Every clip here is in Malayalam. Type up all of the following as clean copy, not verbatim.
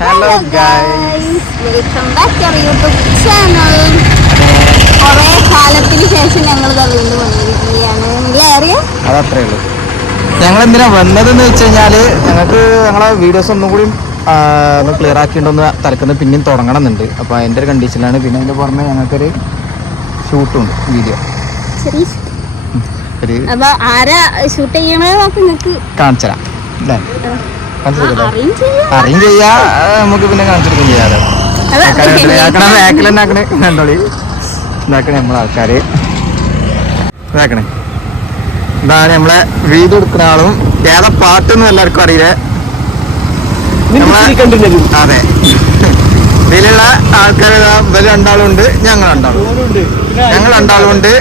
Hello guys, welcome back to our YouTube channel. കുറേ കാലത്തിന് ശേഷം ഞങ്ങൾ വീണ്ടും വന്നിരിക്കുകയാണ്. അതത്രേ ഉള്ളൂ. ഞങ്ങൾ എന്തിനാ വന്നതെന്ന് വെച്ച് കഴിഞ്ഞാല് ഞങ്ങൾക്ക് ഞങ്ങളെ വീഡിയോസ് ഒന്നും കൂടി ഒന്ന് ക്ലിയർ ആക്കിയിട്ടൊന്ന് തലക്കുന്ന പിന്നെയും തുടങ്ങണമെന്നുണ്ട്. അപ്പോൾ അതിൻ്റെ ഒരു കണ്ടീഷനിലാണ്. പിന്നെ അതിൻ്റെ പുറമെ ഞങ്ങൾക്കൊരു ഷൂട്ടുണ്ട് വീഡിയോ. അപ്പൊ ആരാ ഷൂട്ട് ചെയ്യണത് കാണിച്ചരാം അല്ലേ? അറിയും ചെയ്യാ, നമുക്ക് പിന്നെ കാണിച്ചെടുക്കും ചെയ്യാലോ. ബാക്കിൽ തന്നെ ആക്കണേ, കണ്ടോളി ഇതാക്കണേ നമ്മളെ ആൾക്കാര് ഇതാക്കണേ. ഇതാണ് നമ്മളെ വീഡിയോ എടുക്കുന്ന ആളും. ഏതാ പാട്ടൊന്നും എല്ലാവർക്കും അറിയില്ലേ? അതെ, ഇതിലുള്ള ആൾക്കാർ രണ്ടാളും ഉണ്ട്, ഞങ്ങൾ രണ്ടാളും ഉണ്ട്.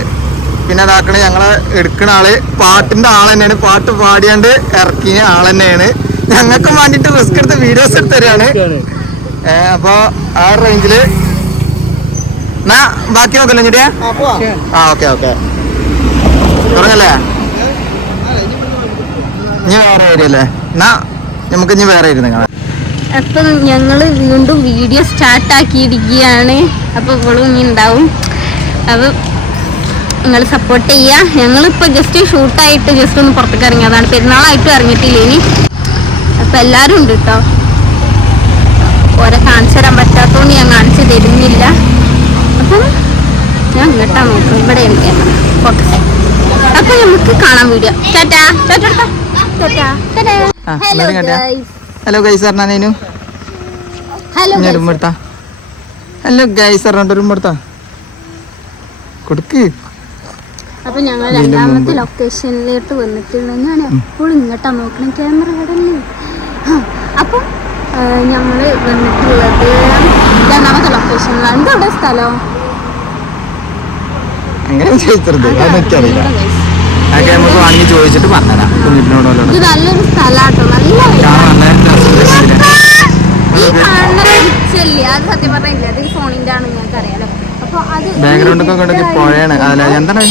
പിന്നെ അതാക്കണേ ഞങ്ങളെ എടുക്കുന്ന ആള് പാട്ടിന്റെ ആൾ തന്നെയാണ്. പാട്ട് പാടിയാണ്ട് ഇറക്കിയ ആൾ തന്നെയാണ്. ഞങ്ങൾക്ക് വേണ്ടിട്ട് റിസ്ക് എടുത്ത് വീഡിയോസ് എടുത്ത് തരാണ്. അപ്പൊ ആ റേഞ്ചില് ബാക്കി നോക്കല്ലോ ഞെടിയാ. ഓക്കെ തുടങ്ങല്ലേ? ഇനി വേറെ ഏരിയല്ലേ? എന്നാ നമുക്ക് ഇനി വേറെ ഏരിയ നിങ്ങളെ. അപ്പൊ ഞങ്ങള് വീണ്ടും വീഡിയോ സ്റ്റാർട്ട് ആക്കിയിരിക്കുകയാണ്. അപ്പൊ ഇവളും ഇനി ഉണ്ടാവും. അപ്പൊ നിങ്ങൾ സപ്പോർട്ട് ചെയ്യുക. ഞങ്ങളിപ്പോൾ ജസ്റ്റ് ഷൂട്ടായിട്ട് ജസ്റ്റ് ഒന്ന് പുറത്തേക്ക് ഇറങ്ങിയതാണ്. പെരുന്നാളായിട്ടും ഇറങ്ങിയിട്ടില്ല ഇനി. അപ്പം എല്ലാവരും ഉണ്ട് കേട്ടോ. ഓരെ കാണിച്ചു തരാൻ പറ്റാത്തതുകൊണ്ട് ഞാൻ കാണിച്ചു തരുന്നില്ല. അപ്പം ഞാൻ ഇങ്ങോട്ടാണ് നോക്കുന്നത്. ഇവിടെ എനിക്ക് ഫോക്കസ്. അപ്പം നമുക്ക് കാണാം വീഡിയോ. ടാറ്റാ. ഹലോ ഗൈസ് പറഞ്ഞാനു. ഹലോ ഗൈസ് പറഞ്ഞിട്ട് കൊടുക്ക്. അപ്പൊ ഞങ്ങൾ രണ്ടാമത്തെ ലൊക്കേഷനിലോട്ട് വന്നിട്ടുണ്ട്. ഞാൻ എപ്പോഴും ഇങ്ങോട്ടാ നോക്കണം, ക്യാമറ കടല്ലേ. അപ്പം ഞങ്ങള് വന്നിട്ടുള്ളത് രണ്ടാമത്തെ ലൊക്കേഷനിലാണ്. എന്താ അവിടെ സ്ഥലം? ചോദിച്ചിട്ട് പറഞ്ഞുതരാം. ഇത് നല്ലൊരു സ്ഥലാട്ടോ. നല്ല ഈ കാണുന്ന പിച്ചല്ലേ, അത് സത്യം പറഞ്ഞില്ല, അത് ഈ ഫോണിന്റെ ആണ് ഞങ്ങൾക്ക് അറിയാലോ. അപ്പൊ അത് ബാക്ക്ഗ്രൗണ്ട് പുഴയാണ്. അതല്ല എന്താണ്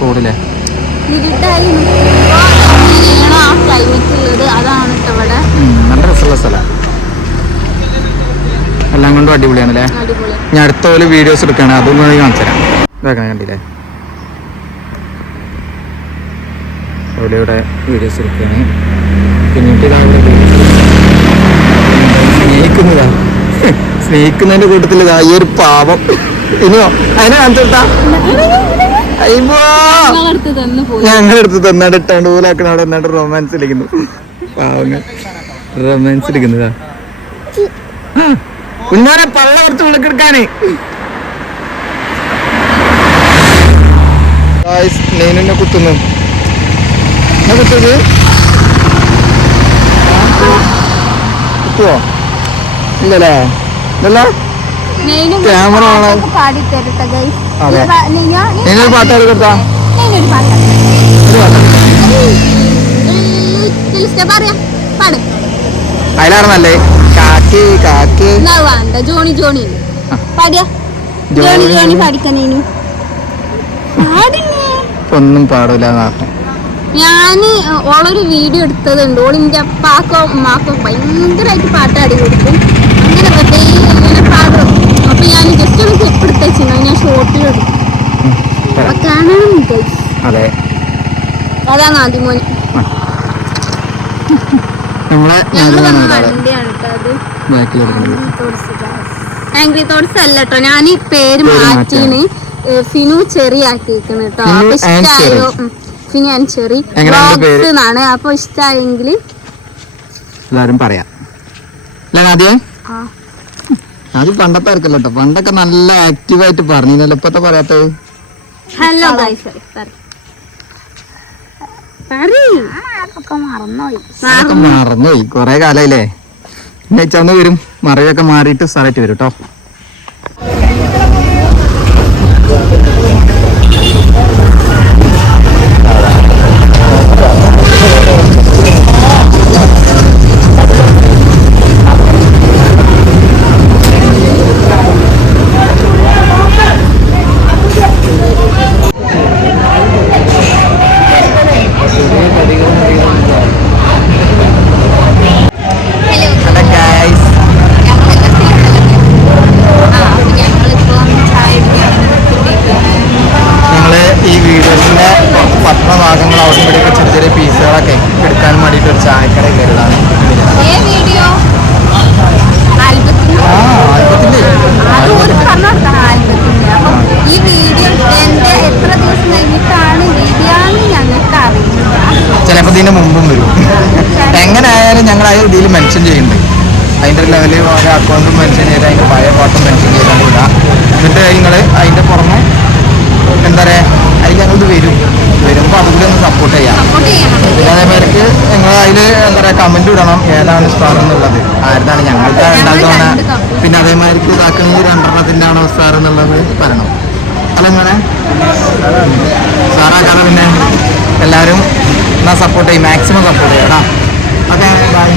തോടില്ലേ? ഇരുട്ടായി ആ ക്ലൈമറ്റ് ഉള്ളത് അതാണ് ഇവിടെ. നല്ല രസമുള്ള സ്ഥലം, എല്ലാം കൊണ്ടും അടിപൊളിയാണല്ലേ. ഞാൻ അടുത്ത പോലെ വീഡിയോസ് എടുക്കാണ്, അതും കാണിച്ചു തരാം. ഇതാക്കണം, കണ്ടില്ലേ? ഇവിടെ വീഡിയോസ് എടുക്കുകയാണ്. പിന്നീട് സ്നേഹിക്കുന്നതിന്റെ കൂട്ടത്തിൽ ഇതാ ഈ ഒരു പാവം. ഇനിയോ അതിനെ കാണിച്ചോട്ടാ. ഞങ്ങളെടുത്ത് തന്നാണ്ട് ഇട്ടാണ്ട് പോലാക്കണ അവിടെ എന്നാണ്ട് റൊമാൻസ് ഇരിക്കുന്നു. പാവങ്ങൾ റൊമാൻസ് എടുക്കുന്നതാ. കുഞ്ഞാനെ പള്ള കുറച്ച് വിളക്കെടുക്കാന്. നെയ്നെ കുത്തുന്നു. എന്നാ കുത്തത് കുത്തുവോ? ഇല്ലല്ലേ? ഇല്ലല്ലോ. ക്യാമറ പാട്ട് കൊടുത്താ അതിലാർന്നല്ലേ? കാക്കി കാക്കി ജോണി ജോണി പഠിക്കുന്നതിന് ഒന്നും പാടില്ല. ഞാന് ഓളൊരു വീഡിയോ എടുത്തതുണ്ട്. ഓളിന്റെ അപ്പാക്കോ ഉമ്മാക്കോ ഭയങ്കരമായിട്ട് പാട്ടാടി കൊടുക്കും. അങ്ങനെ വെറുതെ ഇങ്ങനെ പാടും. അപ്പൊ ഞാൻ ജസ്റ്റ് ഒന്ന് ക്ലിപ്പ് എടുത്തു. ഞാൻ ഷോർട്ടിലെടുക്കും. അപ്പൊ കാണണം. അതാണ് ആദ്യമോന്. ഞങ്ങള് വന്ന വണ്ടിയാണ് കേട്ടോ അത്. ആംഗ്രി തോട്ട്സ് അല്ല കേട്ടോ, ഞാൻ പേര് മാറ്റീന്. ഫിനു ചെറി ആക്കിയിരിക്കണ് കേട്ടോ. അപ്പൊ ഇഷ്ടായോ? ഫിനു ആൻഡ് ചെറി എന്നാണ്. അപ്പൊ ഇഷ്ടായെങ്കിൽ എല്ലാരും പറയാം. അത് പണ്ടത്തെ ആർക്കല്ലോ കേട്ടോ. പണ്ടൊക്കെ നല്ല ആക്റ്റീവായിട്ട് പറഞ്ഞില്ലല്ലോ. ഇപ്പത്തെ പറയാത്തത്. ഹലോ ഗൈസ്, മറന്നുപോയി. കൊറേ കാലായില്ലേ. നെച്ചന്ന് വരും, മറയൊക്കെ മാറിയിട്ട് സ്ഥലത്ത് വരും കേട്ടോ. Hello guys. ചെറിയ പീസുകളൊക്കെ എടുക്കാൻ വേണ്ടിയിട്ട് ഒരു ചായക്കട കയറിയതാണ്. വീഡിയോ ആൽബത്തിന്റെ ഈ വീഡിയോ എന്റെ എത്ര ദിവസം കഴിഞ്ഞിട്ടാണ് വീഡിയോന്ന് ഞങ്ങൾക്ക് അറിയില്ല. ചിലപ്പോൾ ഇതിന് മുമ്പും വരും. എങ്ങനെ ആയാലും ഞങ്ങൾ ആ ഇതിൽ മെൻഷൻ ചെയ്യുന്നുണ്ട്. അതിൻ്റെ ലെവലിൽ ഓരോ അക്കൗണ്ടും മെൻഷൻ ചെയ്ത് അതിൻ്റെ പഴയ ഫോട്ടോ മെൻഷൻ ചെയ്താണ് ഇടുക. എന്നിട്ട് നിങ്ങൾ അതിൻ്റെ പുറമെ എന്താ പറയുക, അതിൽ ഞങ്ങളിത് വരുമ്പോൾ അതുകൂടി ഒന്ന് സപ്പോർട്ട് ചെയ്യാം. പിന്നെ അതേമാതിരിക്ക് നിങ്ങൾ അതിൽ എന്താ പറയുക കമൻറ്റ് ഇടണം ഏതാണ് സ്റ്റാർ എന്നുള്ളത്, ആരുതാണ് ഞങ്ങൾക്ക് ഉണ്ടാകുന്ന. പിന്നെ അതേമാതിരിക്ക് ഇതാക്കുന്നത് 2 ആണോ സ്റ്റാർ എന്നുള്ളത് പറയണം. അല്ലെങ്ങനെ സ്റ്റാറാക്കാതെ പിന്നെ എല്ലാവരും എന്നാൽ സപ്പോർട്ട് ചെയ്യും, മാക്സിമം സപ്പോർട്ട് ചെയ്യാം കേട്ടോ. Okay, by.